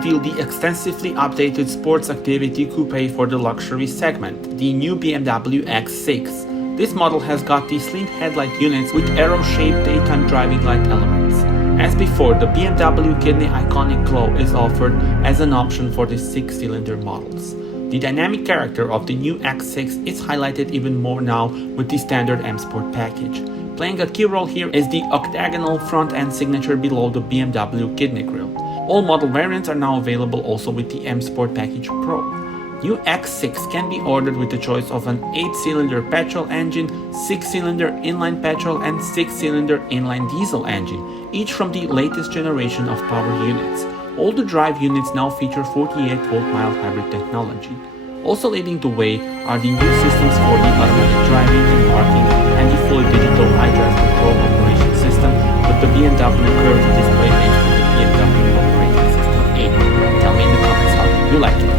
revealed the extensively updated Sports Activity Coupé for the luxury segment, the new BMW X6. This model has got the slim headlight units with arrow-shaped daytime driving light elements. As before, the BMW Kidney Iconic Glow is offered as an option for the 6-cylinder models. The dynamic character of the new X6 is highlighted even more now with the standard M Sport package. Playing a key role here is the octagonal front-end signature below the BMW Kidney grille. All model variants are now available also with the M Sport Package Pro. New X6 can be ordered with the choice of an 8-cylinder petrol engine, 6-cylinder inline petrol and 6-cylinder inline diesel engine, each from the latest generation of power units. All the drive units now feature 48-volt mild hybrid technology. Also leading the way are the new systems for the automatic driving and parking and the fully digital iDrive control operation system with the BMW Curved Display based on the BMW Operating System 8. Tell me in the comments how you like it.